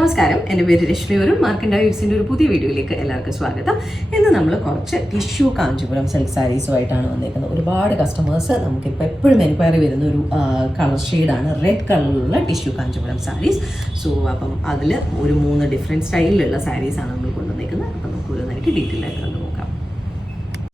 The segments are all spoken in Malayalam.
നമസ്കാരം, എൻ്റെ പേര് രശ്മി. ഒരു മാർക്കൻഡ വ്യൂസിൻ്റെ ഒരു പുതിയ വീഡിയോയിലേക്ക് എല്ലാവർക്കും സ്വാഗതം. ഇന്ന് നമ്മൾ കുറച്ച് ടിഷ്യൂ കാഞ്ചീപുരം സിൽക്ക് സാരീസുമായിട്ടാണ് വന്നിരിക്കുന്നത്. ഒരുപാട് കസ്റ്റമേഴ്സ് നമുക്കിപ്പോൾ എപ്പോഴും എൻക്വയറി വരുന്ന ഒരു കളർ ഷെയ്ഡാണ് റെഡ് കളറിലുള്ള ടിഷ്യൂ കാഞ്ചീപുരം സാരീസ്. സോ അപ്പം അതിൽ ഒരു 3 ഡിഫറെൻറ്റ് സ്റ്റൈലിലുള്ള സാരീസാണ് നമ്മൾ കൊണ്ടുവന്നിരിക്കുന്നത്. അപ്പം നമുക്ക് ഓരോന്നായിട്ട് ഡീറ്റെയിൽ ആയിട്ട് കണ്ടു നോക്കാം.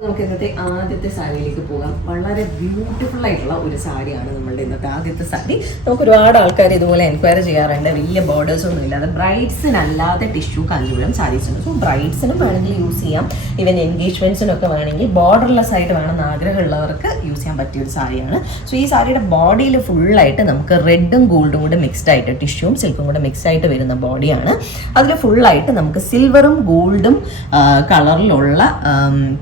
നമുക്ക് ഇന്നത്തെ ആദ്യത്തെ സാരിയിലേക്ക് പോകാം. വളരെ ബ്യൂട്ടിഫുൾ ആയിട്ടുള്ള ഒരു സാരിയാണ് നമ്മളുടെ ഇന്നത്തെ ആദ്യത്തെ സാരി. നമുക്ക് ഒരുപാട് ആൾക്കാർ ഇതുപോലെ എൻക്വയറി ചെയ്യാറുണ്ട്. വലിയ ബോർഡേഴ്സ് ഒന്നും ഇല്ലാതെ ബ്രൈഡ്സിനല്ലാതെ ടിഷ്യൂ കാഞ്ചീപുരം സാരീസ് ഉണ്ട്. സോ ബ്രൈഡ്സിനും വേണമെങ്കിൽ യൂസ് ചെയ്യാം, ഈവൻ എൻഗേജ്മെന്റ്സിനൊക്കെ വേണമെങ്കിൽ ബോർഡർലെസ് ആയിട്ട് വേണമെന്ന് ആഗ്രഹമുള്ളവർക്ക് യൂസ് ചെയ്യാൻ പറ്റിയ ഒരു സാരിയാണ്. സോ ഈ സാരിയുടെ ബോഡിയിൽ ഫുള്ളായിട്ട് നമുക്ക് റെഡും ഗോൾഡും കൂടെ മിക്സ്ഡ് ആയിട്ട്, ടിഷ്യൂവും സിൽക്കും കൂടെ മിക്സ് ആയിട്ട് വരുന്ന ബോഡിയാണ്. അതിൽ ഫുള്ളായിട്ട് നമുക്ക് സിൽവറും ഗോൾഡും കളറിലുള്ള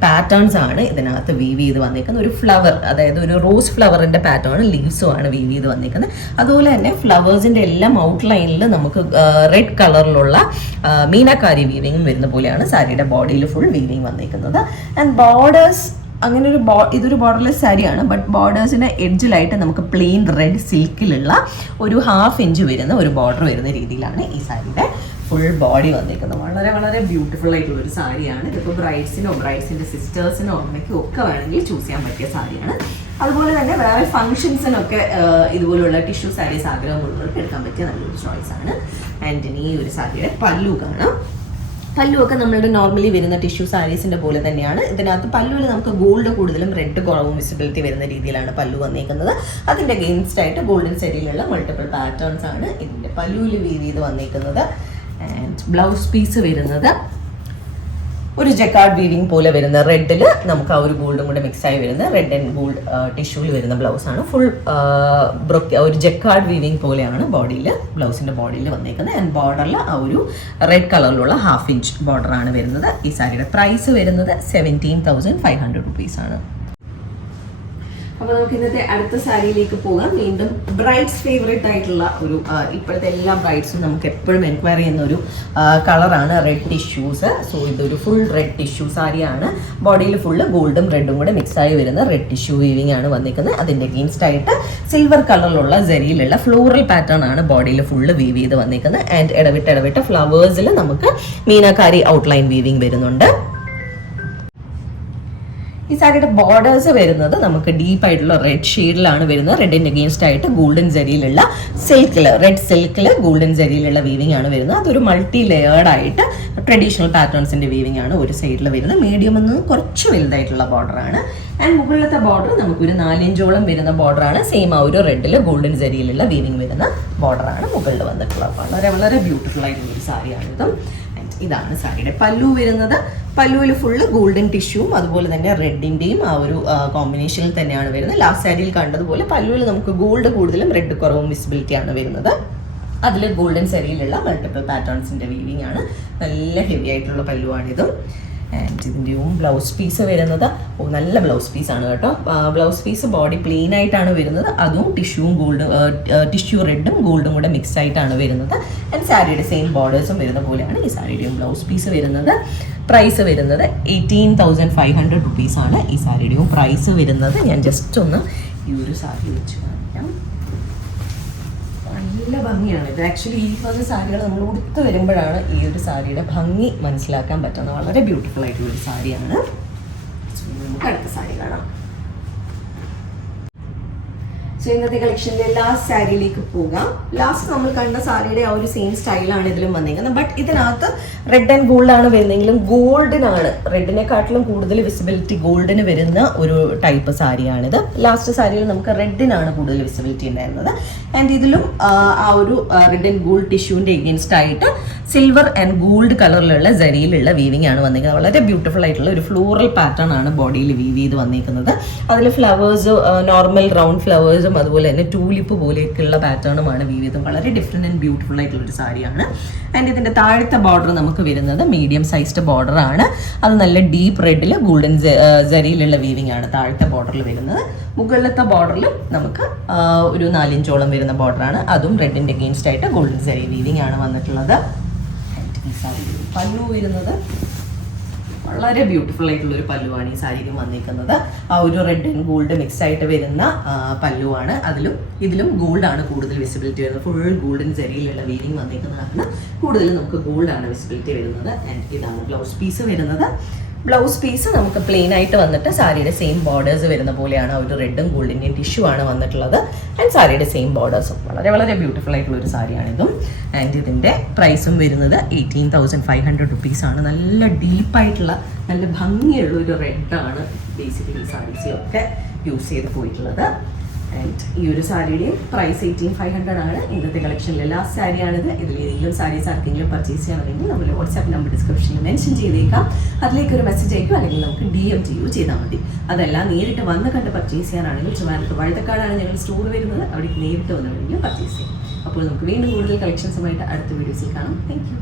പാറ്റേൺസ് ആണ് ഇതിനകത്ത് വീവ് ചെയ്ത് വന്നിരിക്കുന്നത്. ഒരു ഫ്ലവർ, അതായത് ഒരു റോസ് ഫ്ലവറിന്റെ പാറ്റേൺ ലീവ്സും ആണ് വീവ് ചെയ്ത് വന്നിരിക്കുന്നത്. അതുപോലെ തന്നെ ഫ്ലവേഴ്സിന്റെ എല്ലാം ഔട്ട്ലൈനിൽ നമുക്ക് റെഡ് കളറിലുള്ള മീനാക്കാരി വീവിങ്ങും വരുന്ന പോലെയാണ് സാരിയുടെ ബോഡിയിൽ ഫുൾ വീവിങ് വന്നിരിക്കുന്നത്. ആൻഡ് ബോർഡേഴ്സ് അങ്ങനെ ഒരു ഇതൊരു ബോർഡർലെസ് സാരിയാണ്. ബട്ട് ബോർഡേഴ്സിന്റെ എഡ്ജിലായിട്ട് നമുക്ക് പ്ലെയിൻ റെഡ് സിൽക്കിലുള്ള ഒരു 1/2 ഇഞ്ച് വരുന്ന ഒരു ബോർഡർ വരുന്ന രീതിയിലാണ് ഈ സാരിയുടെ ഫുൾ ബോഡി വന്നിരിക്കുന്നത്. വളരെ വളരെ ബ്യൂട്ടിഫുൾ ആയിട്ടുള്ള ഒരു സാരിയാണ്. ഇതിപ്പോൾ ബ്രൈഡ്സിനോ ബ്രൈഡ്സിന്റെ സിസ്റ്റേഴ്സിനോ അമ്മയ്ക്കോ ഒക്കെ വേണമെങ്കിൽ ചൂസ് ചെയ്യാൻ പറ്റിയ സാരിയാണ്. അതുപോലെ തന്നെ വേറെ ഫംഗ്ഷൻസിനൊക്കെ ഇതുപോലുള്ള ടിഷ്യൂ സാരീസ് ആഗ്രഹമുള്ളവർക്ക് എടുക്കാൻ പറ്റിയ നല്ലൊരു ചോയ്സ് ആണ്. ആൻഡ് ഇനി ഈ ഒരു സാരിയുടെ പല്ലു കാണാം. പല്ലുവൊക്കെ നമ്മളുടെ നോർമലി വരുന്ന ടിഷ്യൂ സാരീസിന്റെ പോലെ തന്നെയാണ്. ഇതിനകത്ത് പല്ലുവിൽ നമുക്ക് ഗോൾഡ് കൂടുതലും റെഡ് കുറവും വിസിബിലിറ്റി വരുന്ന രീതിയിലാണ് പല്ലു വന്നിരിക്കുന്നത്. അതിന്റെ അഗെയിൻസ്റ്റ് ആയിട്ട് ഗോൾഡൻ സെരിയിലുള്ള മൾട്ടിപ്പിൾ പാറ്റേൺസ് ആണ് ഇതിന്റെ പല്ലുവിൽ വീവ് ചെയ്ത് വന്നിരിക്കുന്നത്. ആൻഡ് ബ്ലൗസ് പീസ് വരുന്നത് ഒരു ജക്കാർഡ് വീവിങ് പോലെ വരുന്ന റെഡിൽ നമുക്ക് ആ ഒരു ഗോൾഡും കൂടെ മിക്സ് ആയി വരുന്ന റെഡ് ആൻഡ് ഗോൾഡ് ടിഷ്യൂവിൽ വരുന്ന ബ്ലൗസ് ആണ്. ഫുൾ ഒരു ജക്കാർഡ് വീവിങ് പോലെയാണ് ബ്ലൗസിന്റെ ബോഡിയിൽ വന്നിരിക്കുന്നത്. ആൻഡ് ബോർഡറിൽ ആ ഒരു റെഡ് കളറിലുള്ള 1/2 ഇഞ്ച് ബോർഡറാണ് വരുന്നത്. ഈ സാരിയുടെ പ്രൈസ് വരുന്നത് 17,500 rupees ആണ്. അപ്പോൾ നമുക്ക് ഇന്നത്തെ അടുത്ത സാരിയിലേക്ക് പോകാം. വീണ്ടും ബ്രൈഡ്സ് ഫേവറേറ്റ് ആയിട്ടുള്ള ഒരു ഇപ്പോഴത്തെ എല്ലാ ബ്രൈഡ്സും നമുക്ക് എപ്പോഴും എൻക്വയറി ചെയ്യുന്ന ഒരു കളറാണ് റെഡ് ടിഷ്യൂസ്. സോ ഇതൊരു ഫുൾ റെഡ് ടിഷ്യൂ സാരിയാണ്. ബോഡിയിൽ ഫുള്ള് ഗോൾഡും റെഡും കൂടെ മിക്സ് ആയി വരുന്ന റെഡ് ടിഷ്യൂ വീവിംഗ് ആണ് വന്നിരിക്കുന്നത്. അതിൻ്റെ അഗെയിൻസ്റ്റ് ആയിട്ട് സിൽവർ കളറിലുള്ള ജെറിയിലുള്ള ഫ്ലോറൽ പാറ്റേൺ ആണ് ബോഡിയിൽ ഫുള്ള് വീവ് ചെയ്ത് വന്നിരിക്കുന്നത്. ആൻഡ് ഇടവിട്ട് ഫ്ലവേഴ്സിൽ നമുക്ക് മീനാക്കാരി ഔട്ട്ലൈൻ വീവിംഗ് വരുന്നുണ്ട്. ഈ സാരിയുടെ ബോർഡേഴ്സ് വരുന്നത് നമുക്ക് ഡീപ്പ് ആയിട്ടുള്ള റെഡ് ഷെയ്ഡിലാണ് വരുന്നത്. റെഡിന്റെ അഗെയിൻസ്റ്റ് ആയിട്ട് ഗോൾഡൻ ജെറിയിലുള്ള റെഡ് സിൽക്കിൽ ഗോൾഡൻ ജെറിയിലുള്ള വീവിംഗ് ആണ് വരുന്നത്. അതൊരു മൾട്ടി ലെയേർഡ് ആയിട്ട് ട്രഡീഷണൽ പാറ്റേൺസിന്റെ വീവിംഗ് ആണ് ഒരു സൈഡിൽ വരുന്നത്. മീഡിയം എന്ന് കുറച്ച് വലുതായിട്ടുള്ള ബോർഡറാണ്. ആൻഡ് മുകളിലത്തെ ബോർഡർ നമുക്കൊരു 4 ഇഞ്ചോളം വരുന്ന ബോർഡറാണ്. സെയിം ആ ഒരു റെഡിൽ ഗോൾഡൻ ജെറിയിലുള്ള വീവിംഗ് വരുന്ന ബോർഡറാണ് മുകളിൽ വന്നിട്ടുള്ളത്. വളരെ വളരെ ബ്യൂട്ടിഫുൾ ആയിട്ടുള്ള ഒരു സാരിയാണിതും. ഇതാണ് സാരിയുടെ പല്ലു വരുന്നത്. പല്ലുവിൽ ഫുള്ള് ഗോൾഡൻ ടിഷ്യൂവും അതുപോലെ തന്നെ റെഡിന്റെയും ആ ഒരു കോമ്പിനേഷനിൽ തന്നെയാണ് വരുന്നത്. ലാസ്റ്റ് സാരിയിൽ കണ്ടതുപോലെ പല്ലുവിൽ നമുക്ക് ഗോൾഡ് കൂടുതലും റെഡ് കുറവും വിസിബിലിറ്റി ആണ് വരുന്നത്. അതിൽ ഗോൾഡൻ സാരിയിലുള്ള മൾട്ടിപ്പിൾ പാറ്റേൺസിന്റെ വീവിംഗ് ആണ്. നല്ല ഹെവി ആയിട്ടുള്ള പല്ലുവാണിതും. ആൻഡ് ഇതിൻ്റെയും ബ്ലൗസ് പീസ് വരുന്നത് നല്ല ബ്ലൗസ് പീസാണ് കേട്ടോ. ബ്ലൗസ് പീസ് ബോഡി പ്ലെയിൻ ആയിട്ടാണ് വരുന്നത്. അതും ടിഷ്യൂ റെഡും ഗോൾഡും കൂടെ മിക്സ് ആയിട്ടാണ് വരുന്നത്. ആൻഡ് സാരിയുടെ സെയിം ബോർഡേഴ്സും വരുന്ന പോലെയാണ് ഈ സാരിയുടെയും ബ്ലൗസ് പീസ് വരുന്നത്. പ്രൈസ് വരുന്നത് 18,500 rupees ആണ് ഈ സാരിയുടെയും പ്രൈസ് വരുന്നത്. ഞാൻ ജസ്റ്റ് ഒന്ന് ഈ ഒരു സാരി വെച്ച് കാണിക്കാം. നല്ല ഭംഗിയാണ് ഇത്. ആക്ച്വലി ഈ വക സാരികൾ നമ്മൾ ഉടുത്ത് വരുമ്പോഴാണ് ഈ ഒരു സാരിയുടെ ഭംഗി മനസ്സിലാക്കാൻ പറ്റുന്നത്. വളരെ ബ്യൂട്ടിഫുൾ ആയിട്ടുള്ള ഒരു സാരിയാണ്. നമുക്ക് അടുത്ത സാരി കാണാം. സോ ഇന്നത്തെ കളക്ഷൻ്റെ ലാസ്റ്റ് സാരിയിലേക്ക് പോകാം. ലാസ്റ്റ് നമ്മൾ കണ്ട സാരിയുടെ ആ ഒരു സെയിം സ്റ്റൈലാണ് ഇതിലും വന്നിരിക്കുന്നത്. ബട്ട് ഇതിനകത്ത് റെഡ് ആൻഡ് ഗോൾഡ് ആണ് വരുന്നെങ്കിലും ഗോൾഡിനാണ് റെഡിനെക്കാട്ടിലും കൂടുതൽ വിസിബിലിറ്റി ഗോൾഡിന് വരുന്ന ഒരു ടൈപ്പ് സാരിയാണിത്. ലാസ്റ്റ് സാരിയിൽ നമുക്ക് റെഡിനാണ് കൂടുതൽ വിസിബിലിറ്റി ഉണ്ടായിരുന്നത്. ആൻഡ് ഇതിലും ആ ഒരു റെഡ് ആൻഡ് ഗോൾഡ് ടിഷ്യൂവിൻ്റെ എഗെയിൻസ്റ്റ് ആയിട്ട് സിൽവർ ആൻഡ് ഗോൾഡ് കളറിലുള്ള ജരിയിലുള്ള വീവിംഗ് ആണ് വന്നിരിക്കുന്നത്. വളരെ ബ്യൂട്ടിഫുൾ ആയിട്ടുള്ള ഒരു ഫ്ലോറൽ പാറ്റേൺ ആണ് ബോഡിയിൽ വീവ് ചെയ്ത് വന്നിരിക്കുന്നത്. അതിൽ ഫ്ലവേഴ്സ്, നോർമൽ റൗണ്ട് ഫ്ലവേഴ്സും അതുപോലെ തന്നെ ടൂലിപ്പ് പോലെയൊക്കെയുള്ള പാറ്റേണുമാണ് വീവ് ചെയ്തത്. വളരെ ഡിഫറെൻറ്റ് ആൻഡ് ബ്യൂട്ടിഫുൾ ആയിട്ടുള്ള ഒരു സാരിയാണ്. ആൻഡ് ഇതിൻ്റെ താഴത്തെ ബോർഡർ നമുക്ക് വരുന്നത് മീഡിയം സൈസ്ഡ് ബോർഡർ ആണ്. അത് നല്ല ഡീപ്പ് റെഡിൽ ഗോൾഡൻ ജരിയിലുള്ള വീവിംഗ് ആണ് താഴത്തെ ബോർഡറിൽ വരുന്നത്. മുകളിലത്തെ ബോർഡറിലും നമുക്ക് ഒരു 4 ഇഞ്ചോളം വരുന്ന ബോർഡറാണ്. അതും റെഡിൻ്റെ അഗെയിൻസ്റ്റ് ആയിട്ട് ഗോൾഡൻ ജരി വീവിംഗ് ആണ് വന്നിട്ടുള്ളത്. ഈ സാരി പല്ലു വരുന്നത് വളരെ ബ്യൂട്ടിഫുൾ ആയിട്ടുള്ള ഒരു പല്ലുവാണ് ഈ സാരിക്ക് വന്നിരിക്കുന്നത്. ആ ഒരു റെഡ് ആൻഡ് ഗോൾഡ് മിക്സ് ആയിട്ട് വരുന്ന പല്ലുവാണ്. ഇതിലും ഗോൾഡാണ് കൂടുതൽ വിസിബിലിറ്റി വരുന്നത്. ഫുൾ ഗോൾഡൻ ജരിയിലുള്ള വീവിങ് വന്നിരിക്കുന്നതാണ്. കൂടുതൽ നമുക്ക് ഗോൾഡാണ് വിസിബിലിറ്റി വരുന്നത്. ആൻഡ് ഇതാണ് ബ്ലൗസ് പീസ് വരുന്നത്. ബ്ലൗസ് പീസ് നമുക്ക് പ്ലെയിൻ ആയിട്ട് വന്നിട്ട് സാരിയുടെ സെയിം ബോർഡേഴ്സ് വരുന്ന പോലെയാണ്. ഒരു റെഡും ഗോൾഡിൻ്റെയും ടിഷ്യൂ ആണ് വന്നിട്ടുള്ളത്. ആൻഡ് സാരിയുടെ സെയിം ബോർഡേഴ്സും വളരെ വളരെ ബ്യൂട്ടിഫുൾ ആയിട്ടുള്ള ഒരു സാരിയാണിതും. ആൻഡ് ഇതിൻ്റെ പ്രൈസും വരുന്നത് 18,500 റുപ്പീസാണ്. നല്ല ഡീപ്പായിട്ടുള്ള നല്ല ഭംഗിയുള്ള ഒരു റെഡാണ് ബേസിക്കലി സാരീസിലൊക്കെ യൂസ് ചെയ്ത് പോയിട്ടുള്ളത്. ആൻഡ് ഈ ഒരു സാരിയുടെയും പ്രൈസ് 18,500 ആണ്. ഇന്നത്തെ കളക്ഷനിലെ ലാസ്റ്റ് സാരിയാണിത്. ഇതിൽ ഏതെങ്കിലും സാരീസ് ആർക്കെങ്കിലും പർച്ചേസ് ചെയ്യണമെങ്കിൽ നമ്മൾ വാട്സാപ്പ് നമ്പർ ഡിസ്ക്രിപ്ഷനിൽ മെൻഷൻ ചെയ്തേക്കാം. അതിലേക്ക് ഒരു മെസ്സേജ് അയക്കും, അല്ലെങ്കിൽ നമുക്ക് DM ചെയ്യുകയോ ചെയ്താൽ മതി. അതെല്ലാം നേരിട്ട് വന്ന് കണ്ട് പർച്ചേസ് ചെയ്യാനാണെങ്കിൽ ട്രിവാൻഡ്രത്ത് വഴുതക്കാടാണ് ഞങ്ങൾ സ്റ്റോർ വരുന്നത്. അവിടെ നേരിട്ട് വന്ന് വേണമെങ്കിൽ പർച്ചേസ് ചെയ്യും. അപ്പോൾ നമുക്ക് വീണ്ടും കൂടുതൽ കളക്ഷൻസുമായിട്ട് അടുത്ത വീഡിയോസിൽ കാണാം. Thank you.